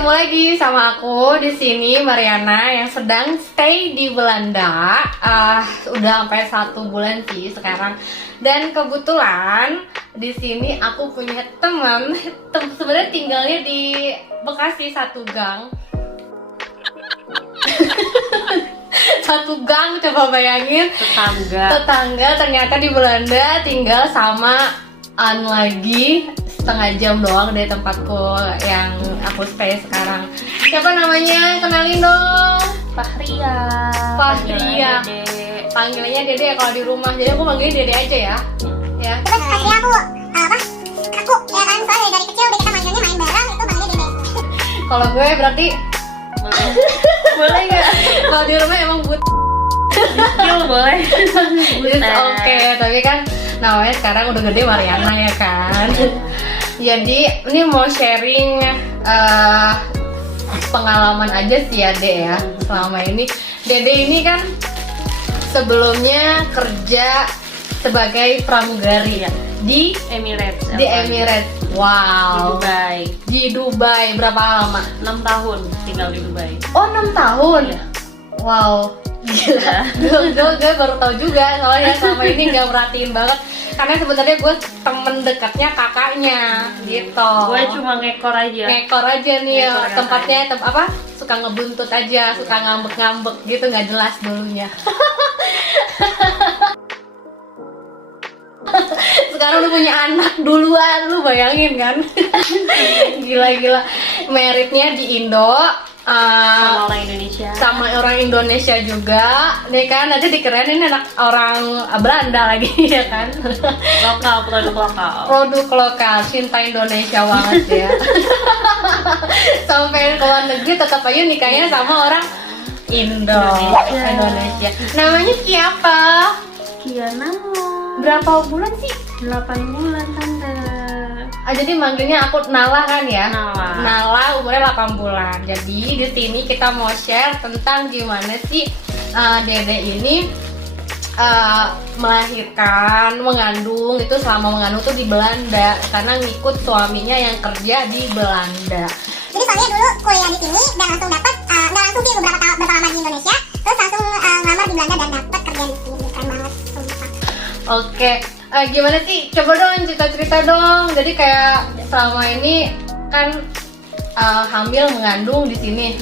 ketemu lagi sama aku di sini Mariana yang sedang stay di Belanda. Udah sampai 1 bulan sih sekarang. Dan kebetulan di sini aku punya teman, sebenarnya tinggalnya di Bekasi 1 gang. 1 gang, coba bayangin. Tetangga ternyata di Belanda tinggal sama lagi setengah jam doang dari tempatku yang aku stay sekarang. Siapa namanya? Kenalin dong. Fahria. Panggilannya Dede kalau di rumah. Jadi aku manggilnya Dede aja ya. Ya. Terus Fahria aku ya kan, soalnya dari kecil udah kita manggilnya main bareng, itu manggilnya Dede. Kalau gue berarti Boleh nggak? kalau di rumah emang Boleh. Oke, tapi kan namanya sekarang udah gede Mariana ya kan. Jadi ini mau sharing pengalaman aja sih ya Dede ya. Selama ini Dede ini kan sebelumnya kerja sebagai pramugari ya di Emirates. Wow. Di Dubai berapa lama? 6 tahun tinggal di Dubai. Oh 6 tahun. Iya. Wow. Gila. Gue baru tahu juga soalnya selama ini nggak merhatiin banget. Karena sebenarnya gue temen dekatnya kakaknya gitu. Gue cuma ngekor aja nih ya, Ngekor tempatnya suka ngebuntut aja, suka ngambek-ngambek gitu, nggak jelas dulunya. Sekarang udah punya anak duluan, lu bayangin kan? Gila. Meritnya di Indo. Sama orang Indonesia juga nih kan, nanti dikerenin anak orang Belanda lagi ya kan. Produk lokal, cinta Indonesia banget ya. Sampai ke luar negeri tetap aja nikahnya sama orang Indonesia. Namanya siapa? Kiana. Berapa bulan sih? 8 bulan tante. Jadi manggilnya aku Nala kan ya? Nala umurnya 8 bulan. Jadi di sini kita mau share tentang gimana sih Dede ini melahirkan, mengandung itu selama mengandung tuh di Belanda karena ngikut suaminya yang kerja di Belanda. Jadi soalnya dulu kuliah di sini dan langsung dapat, nggak langsung sih beberapa lama di Indonesia, terus langsung ngelamar di Belanda dan dapat kerja di sini. Keren banget, sumpah. Oke. Gimana sih? Coba dong cerita-cerita dong. Jadi kayak selama ini kan hamil mengandung di sini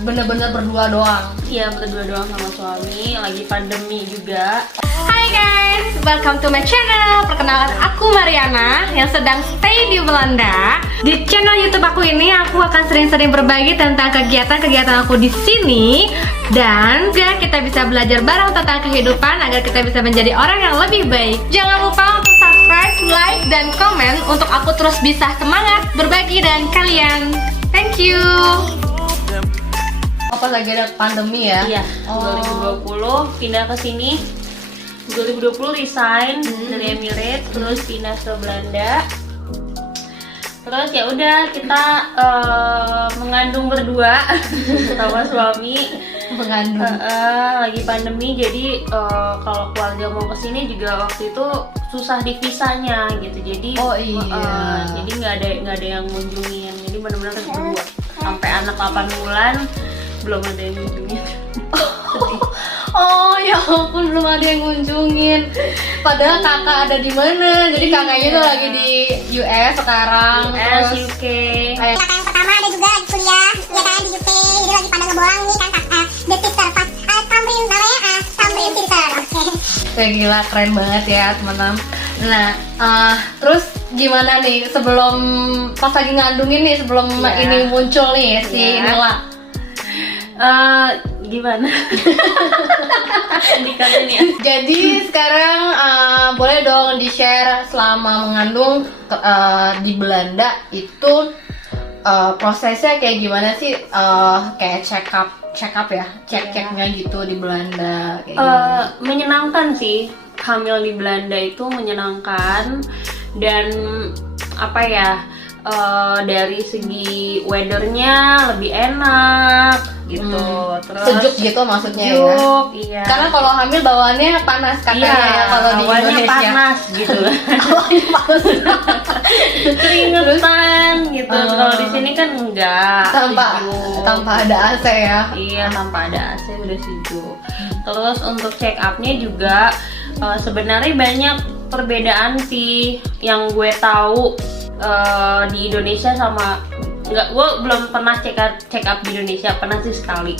bener-bener berdua doang. Iya, berdua doang sama suami, lagi pandemi juga. Hai guys, welcome to my channel. Perkenalkan aku Mariana yang sedang stay di Belanda. Di channel YouTube aku ini aku akan sering-sering berbagi tentang kegiatan-kegiatan aku di sini dan juga kita bisa belajar bareng tentang kehidupan agar kita bisa menjadi orang yang lebih baik. Jangan lupa untuk subscribe, like, dan komen untuk aku terus bisa semangat berbagi dengan kalian. Thank you. Pas lagi ada pandemi ya? Iya, 2020 pindah ke sini. 2020 resign dari Emirates, terus pindah ke Belanda. Terus ya udah kita mengandung berdua sama suami. Lagi pandemi, jadi kalau keluarga mau kesini juga waktu itu susah di visanya gitu. Jadi jadi nggak ada yang ngunjungin. Jadi benar-benar berdua sampai anak 8 bulan belum ada yang ngunjungin. Oh ya ampun, belum ada yang ngunjungin. Padahal kakak ada di mana? Jadi kakaknya tuh lagi di US sekarang. UK. Kakak yang pertama ada juga lagi kuliah, ya kan, di UK. Jadi lagi pada ngebolang nih kan, the sister pas Tamrin, namanya Tamrin sister. Oke. Gila, keren banget ya teman-teman. Nah, terus gimana nih sebelum pas lagi ngandungin nih, sebelum ini muncul nih si Nela? Gimana? Jadi sekarang boleh dong di-share selama mengandung di Belanda itu prosesnya kayak gimana sih? Kayak check up ya, cek-ceknya gitu di Belanda. Menyenangkan sih, hamil di Belanda itu menyenangkan dan apa ya? dari segi weathernya lebih enak gitu. Terus Sejuk gitu maksudnya ya. sejuk, iya. Karena kalau hamil bawaannya panas katanya iya, ya kalau di awalnya Indonesia. panas gitu. Awalnya panas. Keringetan gitu. Kalau di sini kan enggak. sejuk. tanpa ada AC ya. Iya, tanpa ada AC udah sejuk. Terus untuk check up-nya juga sebenarnya banyak perbedaan sih yang gue tahu di Indonesia sama nggak. Gue belum pernah check up di Indonesia, pernah sih sekali.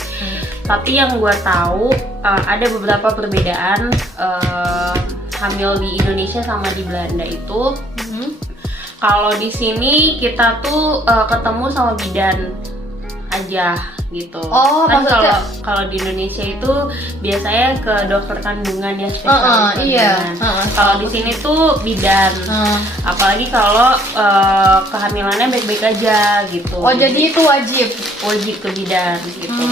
Tapi yang gue tahu ada beberapa perbedaan hamil di Indonesia sama di Belanda itu. Kalau di sini kita tuh ketemu sama bidan aja gitu. Oh, kan maksudnya kalau di Indonesia itu biasanya ke dokter kandungan ya, spesialis iya. kandungan. Kalau di sini tuh bidan. Apalagi kalau kehamilannya baik-baik aja gitu. Oh, jadi itu wajib. Wajib ke bidan gitu.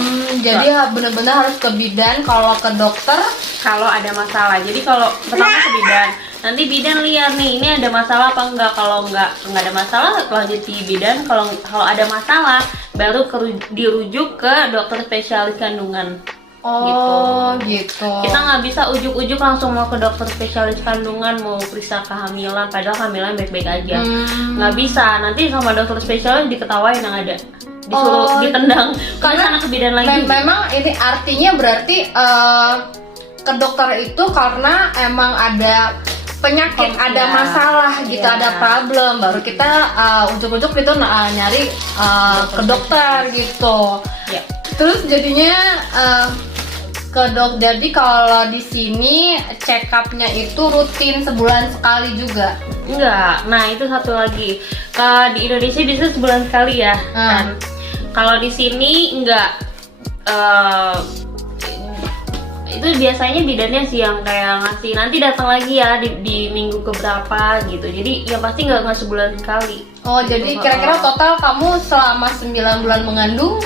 Jadi benar-benar harus ke bidan kalau ke dokter. Kalau ada masalah. Jadi kalau pertama ke bidan, nanti bidan lihat nih ini ada masalah apa enggak. Kalau enggak ada masalah lanjut di bidan. Kalau ada masalah baru dirujuk ke dokter spesialis kandungan. Oh gitu. Kita nggak bisa ujuk-ujuk langsung mau ke dokter spesialis kandungan mau periksa kehamilan padahal kehamilan baik-baik aja. Nggak bisa, nanti sama dokter spesialis diketawain yang ada, disuruh ditendang karena anak ke bidan lagi. Memang ini artinya berarti ke dokter itu karena emang ada penyakit, ada masalah gitu, Iya. ada problem, baru kita ujuk-ujuk itu nyari ke dokter gitu. Ya. Terus jadinya jadi kalau di sini check up-nya itu rutin sebulan sekali juga. Enggak. Nah, itu satu lagi. Di Indonesia bisa sebulan sekali ya. Kan. Kalau di sini enggak. Itu biasanya bidannya sih yang kayak ngasih nanti datang lagi ya di minggu keberapa gitu. Jadi ya pasti nggak sebulan sekali. Oh, jadi kira-kira total kamu selama 9 bulan mengandung?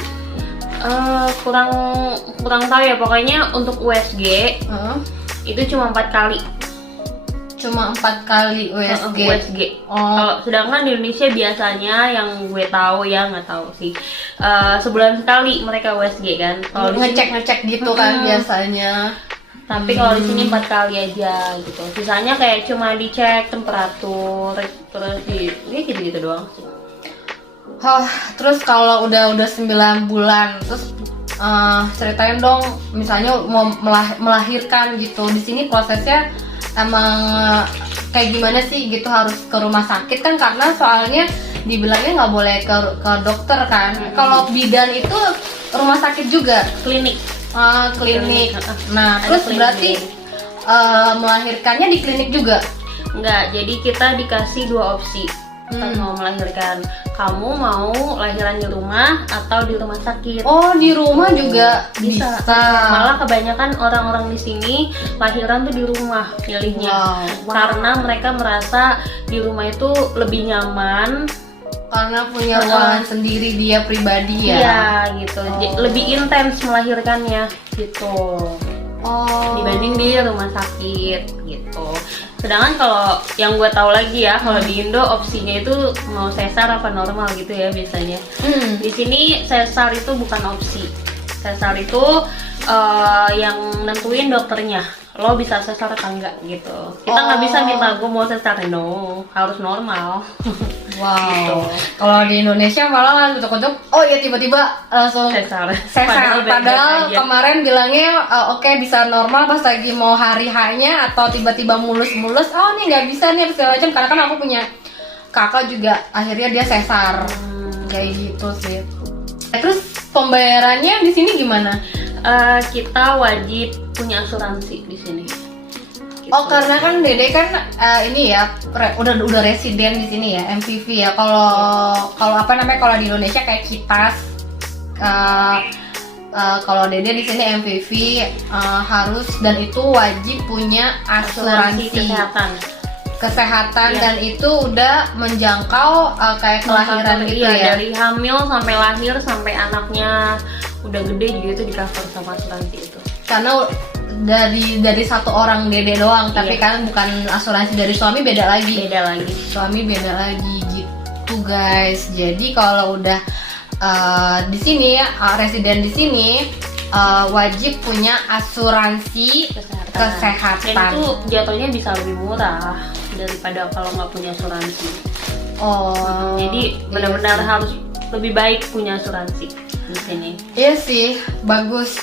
Kurang tahu ya, pokoknya untuk USG itu cuma 4 kali. Cuma 4 kali USG. Kalau sedangkan di Indonesia biasanya yang gue tahu ya, nggak tahu sih, sebulan sekali mereka USG kan. Kalau Ngecek gitu kan biasanya. Tapi kalau di sini 4 kali aja gitu. Sisanya kayak cuma dicek temperatur, terus ya gitu-gitu doang sih. Terus kalau udah 9 bulan, terus ceritain dong, misalnya mau melahirkan gitu. Di sini prosesnya emang kayak gimana sih gitu, harus ke rumah sakit kan karena soalnya dibilangnya nggak boleh ke dokter kan. Kalau bidan itu rumah sakit juga, Klinik. Klinik. Nah, Ada terus klinik berarti juga. melahirkannya di klinik juga? Enggak, jadi kita dikasih 2 opsi. Kita mau melahirkan, kamu mau lahiran di rumah atau di rumah sakit? Oh, di rumah juga bisa. Malah kebanyakan orang-orang di sini lahiran tuh di rumah milihnya. Karena mereka merasa di rumah itu lebih nyaman. Karena punya ruangan sendiri dia pribadi ya. Iya gitu. Lebih intens melahirkannya gitu. Dibanding di rumah sakit gitu. Sedangkan kalau yang gue tahu lagi ya, kalau di Indo opsinya itu mau sesar apa normal gitu ya biasanya. Di sini sesar itu bukan opsi. Sesar itu yang nentuin dokternya. Lo bisa sesar atau enggak gitu. Kita nggak bisa minta gue mau sesar, no, harus normal. Wow. Gitu. Kalau di Indonesia malah kucuk-kucuk, oh ya tiba-tiba langsung Sesar. Padahal baik-baik aja. kemarin bilangnya oke, bisa normal, pas lagi mau hari H-nya atau tiba-tiba mulus-mulus, oh nih nggak bisa nih segala macam. Karena kan aku punya kakak juga akhirnya dia sesar. Kayak gitu sih. Terus pembayarannya di sini gimana? Kita wajib punya asuransi di sini. Gitu. Oh, karena kan Dede kan ini ya udah residen di sini ya, MPV ya. Kalau apa namanya, kalau di Indonesia kayak Kitas. Kalau Dede di sini MPV harus, dan itu wajib punya asuransi kesehatan Iya. Dan itu udah menjangkau kayak kelahiran gitu ya. Dari hamil sampai lahir sampai anaknya udah gede juga itu di cover sama asuransi itu. Karena dari satu orang Dede doang, tapi Iya. kan bukan asuransi dari suami, beda lagi. Beda lagi. Suami beda lagi gitu. gitu guys. Jadi kalau udah di sini residen di sini wajib punya asuransi kesehatan. Dan itu jatuhnya bisa lebih murah daripada kalau nggak punya asuransi. Oh, Jadi benar-benar harus lebih baik punya asuransi di sini. iya sih, bagus.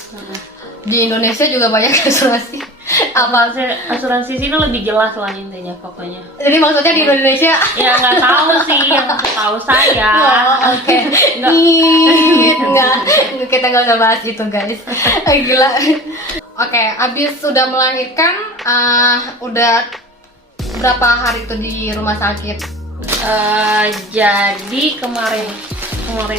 Di Indonesia juga banyak asuransi. Apa? Asuransi sini lebih jelas lah intinya pokoknya. Jadi maksudnya di Indonesia? Ya nggak tahu sih, yang tahu saya. Oh, oke. Nggak, kita nggak usah bahas itu guys. Gila. Oke, abis sudah melahirkan, udah berapa hari itu di rumah sakit? Jadi kemarin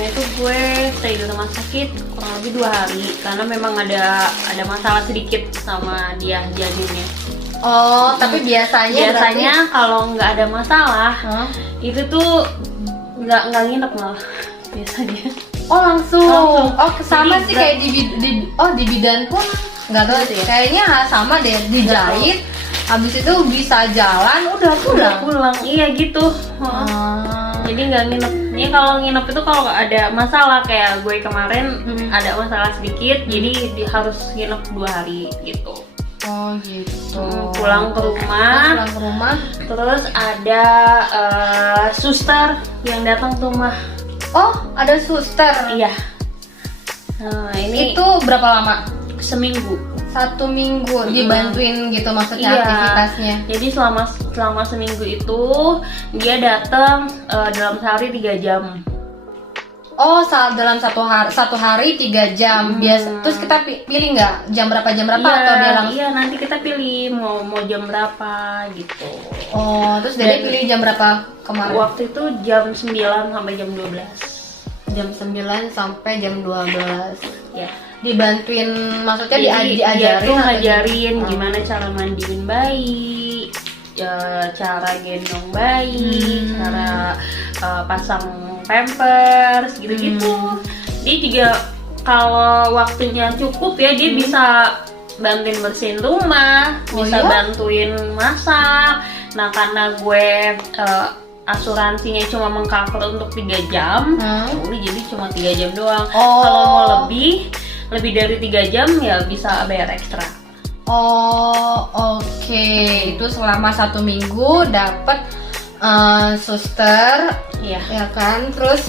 itu gue stay di rumah sakit kurang lebih 2 hari karena memang ada masalah sedikit sama dia janinnya. Oh, tapi biasanya kalau nggak ada masalah itu tuh nggak nginep malah biasanya. Oh langsung. Oh sama Jadi sih kayak di bidan pun nggak tahu sih. Kayaknya sama deh, dijahit. Habis itu bisa jalan, udah pulang. Iya gitu. Jadi nggak nginep. Ini kalau nginep itu kalau nggak ada masalah kayak gue kemarin ada masalah sedikit, jadi harus nginep 2 hari gitu. Oh gitu. Pulang ke rumah. Terus ada suster yang datang ke rumah. Oh ada suster. Iya. Nah, ini Itu berapa lama? seminggu. 1 minggu dibantuin gitu maksudnya aktivitasnya. Jadi selama seminggu itu dia datang dalam sehari 3 jam. Oh, dalam satu hari 3 jam. Biasa. Terus kita pilih nggak jam berapa atau dia langsung? Iya, nanti kita pilih mau jam berapa gitu. Oh, terus dia pilih jam berapa kemarin? Waktu itu jam 9 sampai jam 12. Jam 9 sampai jam 12. Ya. Dibantuin maksudnya Jadi dia diajarin tuh atau ngajarin gimana? gimana cara mandiin bayi, cara gendong bayi, cara pasang pampers gitu-gitu. Dia juga kalau waktunya cukup ya dia bisa bantuin bersihin rumah, bisa bantuin masak. Nah karena gue asuransinya cuma mengcover untuk 3 jam, udah jadi cuma 3 jam doang. Kalau mau lebih dari 3 jam ya bisa bayar ekstra. Oh oke. Itu selama 1 minggu dapat suster, ya kan. Terus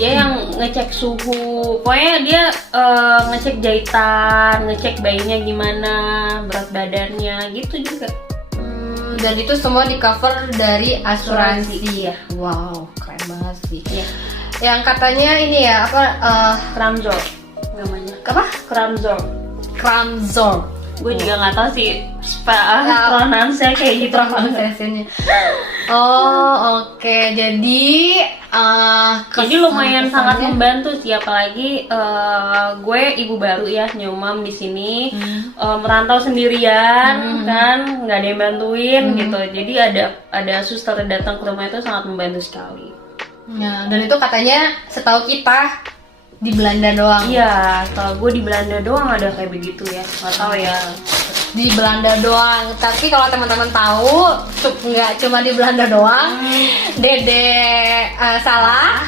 dia yang ngecek suhu, pokoknya dia ngecek jahitan, ngecek bayinya gimana, berat badannya gitu juga. Dan itu semua di cover dari asuransi. Ya. Wow, keren banget sih. Ya. Yang katanya ini ya apa? Kramzor namanya. Apa? Kramzor. Gue juga nggak tahu sih pronounce-nya kayak gitu. Pronunciation-nya. Oh oke. Jadi lumayan sangat membantu sih, apalagi gue ibu baru ya, new mom di sini, merantau sendirian kan, nggak ada yang bantuin gitu. Jadi ada suster datang ke rumah itu sangat membantu sekali. Nah, dan itu katanya setahu kita di Belanda doang. Iya, kalau gue di Belanda doang ada kayak begitu ya, nggak tahu ya. Di Belanda doang. Tapi kalau teman-teman tahu, nggak cuma di Belanda doang. Dede salah,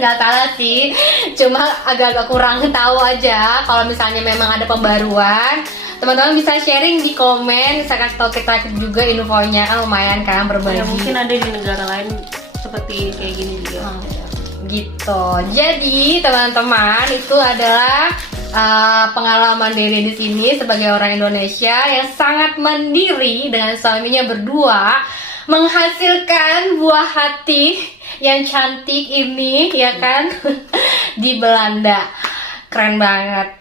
nggak salah sih. Cuma agak-agak kurang tahu aja. Kalau misalnya memang ada pembaruan, teman-teman bisa sharing di komen. Bisa kasih tahu kita juga infonya, kan lumayan kan berbagi. Ya, mungkin ada di negara lain seperti kayak gini juga. Gitu. Jadi teman-teman, itu adalah pengalaman Dede di sini sebagai orang Indonesia yang sangat mandiri dengan suaminya berdua menghasilkan buah hati yang cantik ini, ya kan, di Belanda. Keren banget.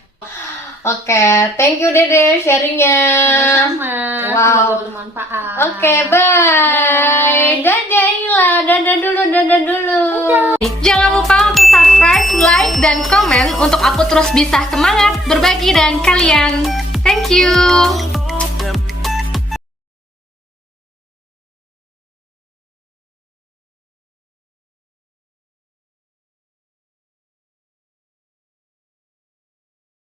Oke, thank you Dede sharingnya. Sama. Wow. Semoga bermanfaat. Oke, bye. Dadah Ila, dadah dulu. Jangan lupa untuk subscribe, like, dan komen untuk aku terus bisa semangat berbagi dengan kalian. Thank you.